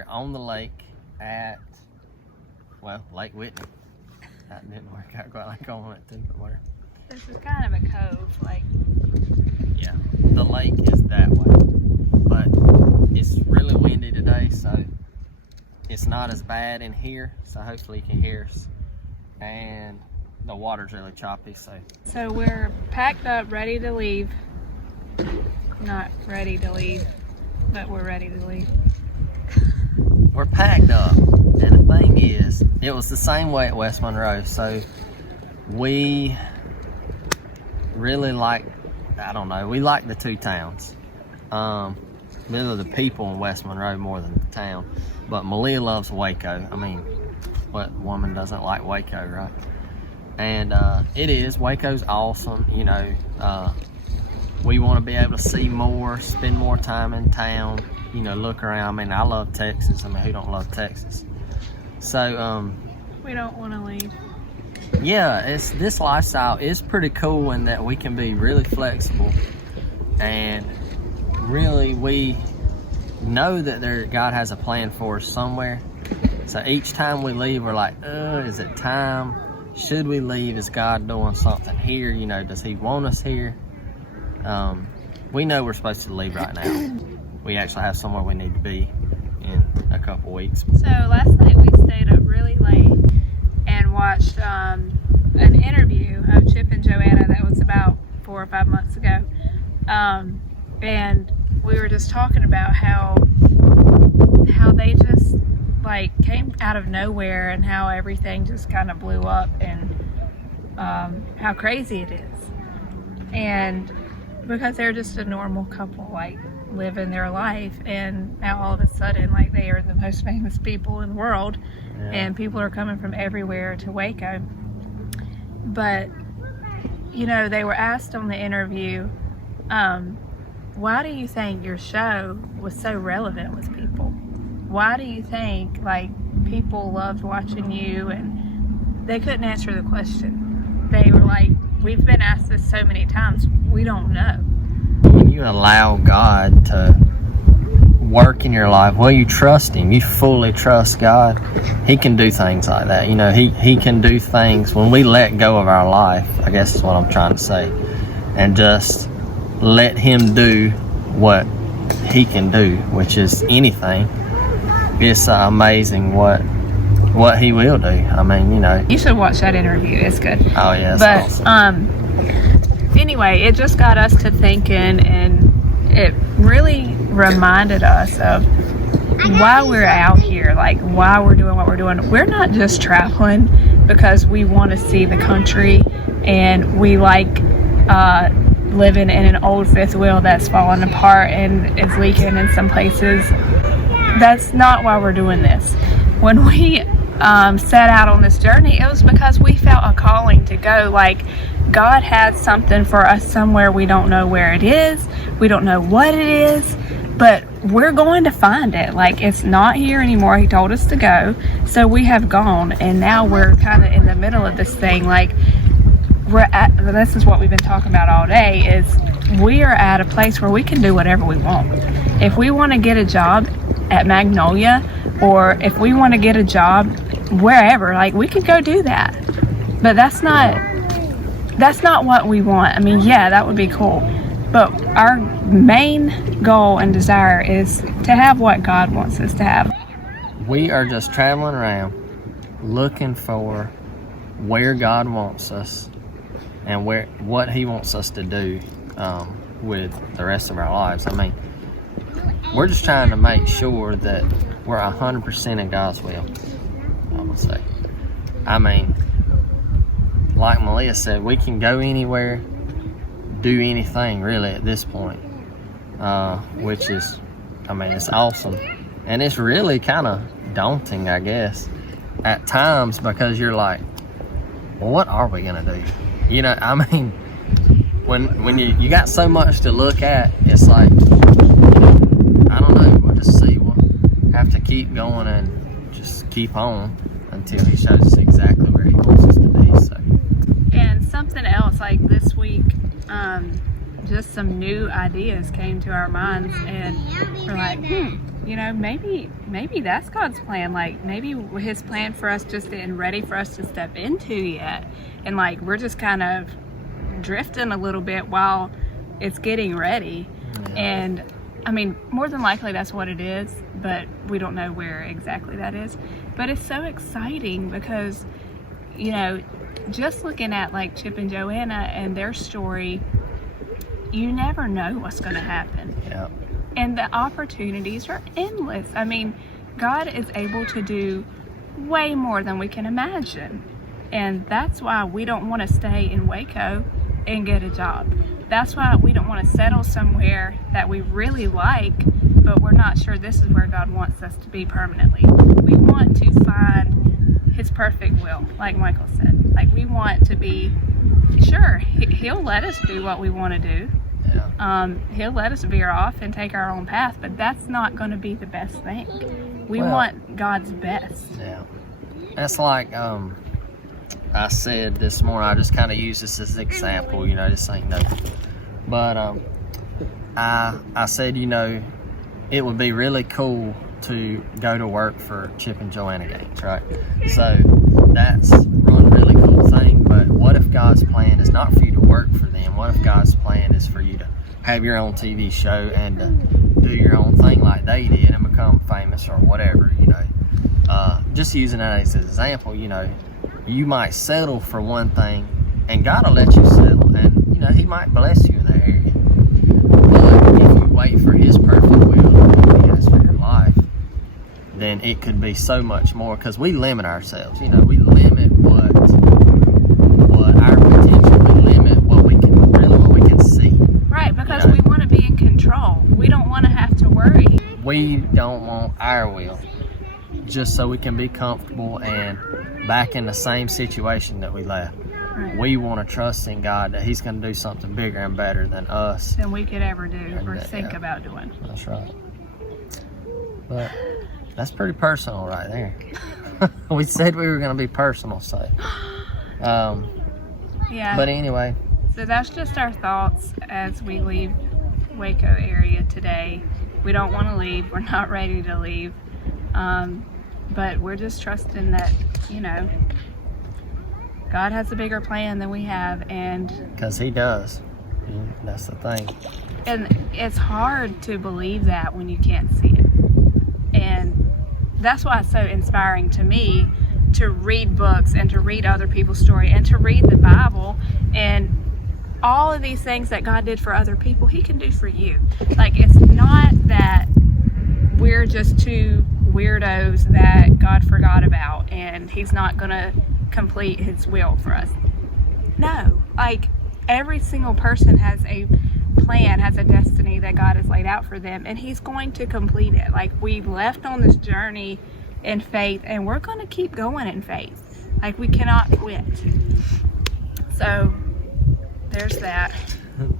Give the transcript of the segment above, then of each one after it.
here on the lake at, well, Lake Whitney. That didn't work out quite like I wanted to, but whatever. This is kind of a cove, like. Yeah, the lake is that way, but it's really windy today, so it's not as bad in here, so hopefully you can hear us. And the water's really choppy, So we're packed up, ready to leave. Not ready to leave, but we're ready to leave. We're packed up, and the thing is, it was the same way at West Monroe, so we really like, I don't know, we like the two towns. Really the people in West Monroe more than the town, but Malia loves Waco. I mean, what woman doesn't like Waco, right? And Waco's awesome, you know. We want to be able to see more, spend more time in town, you know, look around. I mean, I love Texas. I mean, who don't love Texas? So, we don't want to leave. Yeah, this lifestyle is pretty cool in that we can be really flexible, and really we know that God has a plan for us somewhere. So each time we leave, we're like, is it time? Should we leave? Is God doing something here? You know, does he want us here? We know we're supposed to leave right now. We actually have somewhere we need to be in a couple weeks. So last night we stayed up really late and watched an interview of Chip and Joanna that was about 4 or 5 months ago. And we were just talking about how they just like came out of nowhere and how everything just kind of blew up, and how crazy it is. And because they're just a normal couple, like living their life, and now all of a sudden, like, they are the most famous people in the world. Yeah. And people are coming from everywhere to Waco. But, you know, they were asked on the interview, why do you think your show was so relevant with people? Why do you think, like, people loved watching you? And they couldn't answer the question. They were like, we've been asked this so many times, we don't know. When you allow God to work in your life, well, you trust him, you fully trust God, he can do things like that. You know, he can do things when we let go of our life, I guess is what I'm trying to say, and just let him do what he can do, which is anything. It's amazing what he will do. I mean, you know, you should watch that interview, it's good. Oh yeah, it's but awesome. Anyway, it just got us to thinking, and it really reminded us of why we're out here, like why we're doing what we're doing. We're not just traveling because we want to see the country and we like living in an old fifth wheel that's falling apart and is leaking in some places. That's not why we're doing this. When we set out on this journey, it was because we felt a calling to go. Like, God had something for us somewhere. We don't know where it is, we don't know what it is, but we're going to find it. Like, it's not here anymore. He told us to go, so we have gone, and now we're kind of in the middle of this thing. Like, this is what we've been talking about all day, is we are at a place where we can do whatever we want. If we want to get a job at Magnolia, or if we want to get a job wherever, like, we could go do that. But that's not what we want. I mean, yeah, that would be cool, but our main goal and desire is to have what God wants us to have. We are just traveling around looking for where God wants us and what he wants us to do with the rest of our lives. I mean, we're just trying to make sure that we're 100% in God's will, I'm gonna say. I mean, like Malia said, we can go anywhere, do anything really at this point, which is, I mean, it's awesome. And it's really kind of daunting, I guess, at times, because you're like, well, what are we gonna do? You know, I mean, when you got so much to look at, it's like, I don't know, we'll just see. We'll have to keep going and just keep on until he shows us exactly where he wants us to be. So. And something else, like this week, just some new ideas came to our minds, and we're like, you know, maybe that's God's plan. Like, maybe his plan for us just isn't ready for us to step into yet. And like, we're just kind of drifting a little bit while it's getting ready. And I mean, more than likely that's what it is, but we don't know where exactly that is. But it's so exciting because, you know, just looking at like Chip and Joanna and their story, you never know what's going to happen. Yeah. And the opportunities are endless. I mean, God is able to do way more than we can imagine. And that's why we don't want to stay in Waco and get a job. That's why we don't want to settle somewhere that we really like, but we're not sure this is where God wants us to be permanently. We want to find his perfect will, like Michael said. Like, we want to be sure he'll let us do what we want to do. Yeah. He'll let us veer off and take our own path, but that's not going to be the best thing. We want God's best. Yeah. That's like I said this morning, I just kind of use this as an example, you know, this ain't nothing. But I said, you know, it would be really cool to go to work for Chip and Joanna games, right? So that's one really cool thing. But what if God's plan is not for you to work for them? What if God's plan is for you to have your own TV show and to do your own thing like they did and become famous or whatever, you know? Just using that as an example, you know, you might settle for one thing and God will let you settle, and you know, he might bless you in that area. But if you wait for his perfect will that he has for your life, then it could be so much more, because we limit ourselves. You know, we limit what our potential, we limit what we can see. Right, because we want to be in control. We don't want to have to worry. We don't want our will, just so we can be comfortable and back in the same situation that we left. Right. We want to trust in God that he's going to do something bigger and better than us. Than we could ever do or think about doing. That's right. But that's pretty personal right there. We said we were going to be personal, so. Yeah. But anyway. So that's just our thoughts as we leave Waco area today. We don't want to leave. We're not ready to leave. But we're just trusting that, you know, God has a bigger plan than we have, and because he does. That's the thing. And it's hard to believe that when you can't see it. And that's why it's so inspiring to me to read books and to read other people's story and to read the Bible, and all of these things that God did for other people, he can do for you. Like, it's not that we're just two weirdos that God forgot about and he's not gonna complete his will for us. No, like, every single person has a plan, has a destiny that God has laid out for them, and he's going to complete it. Like, we left on this journey in faith, and we're going to keep going in faith. Like, we cannot quit. So there's that.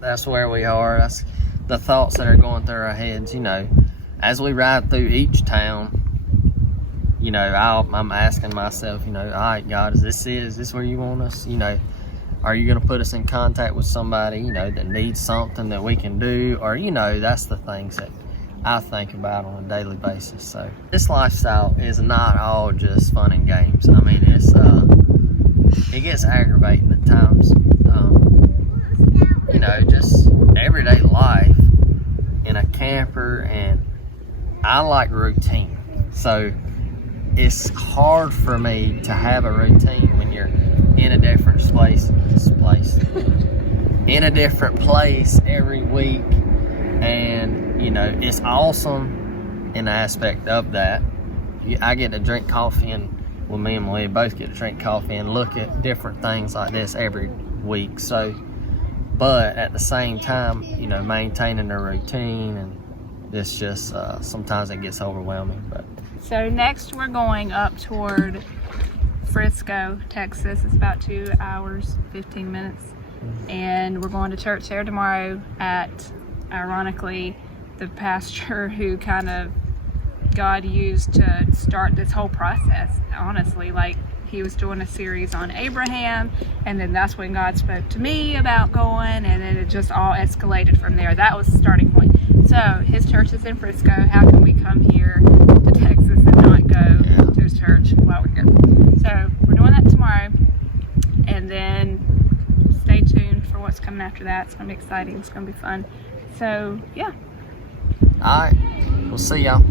That's where we are. That's the thoughts that are going through our heads, you know. As we ride through each town, you know, I'm asking myself, you know, all right, God, is this where you want us? You know, are you going to put us in contact with somebody, you know, that needs something that we can do? Or, you know, that's the things that I think about on a daily basis. So this lifestyle is not all just fun and games. I mean, it gets aggravating at times. You know, just everyday life in a camper, and I like routine. So it's hard for me to have a routine when you're in a different place in a different place every week. And you know, it's awesome in the aspect of that. I get to drink coffee, and well, me and Malia both get to drink coffee and look at different things like this every week. So, but at the same time, you know, maintaining a routine, and it's just sometimes it gets overwhelming. But so next we're going up toward Frisco, Texas. It's about 2 hours, 15 minutes. And we're going to church there tomorrow at, ironically, the pastor who kind of God used to start this whole process. Honestly, like, he was doing a series on Abraham, and then that's when God spoke to me about going, and then it just all escalated from there. That was the starting point. So his church is in Frisco. How can we come here to Texas and not go to his church while we're here? So we're doing that tomorrow, and then stay tuned for what's coming after that. It's going to be exciting. It's going to be fun. So yeah. All right, we'll see y'all.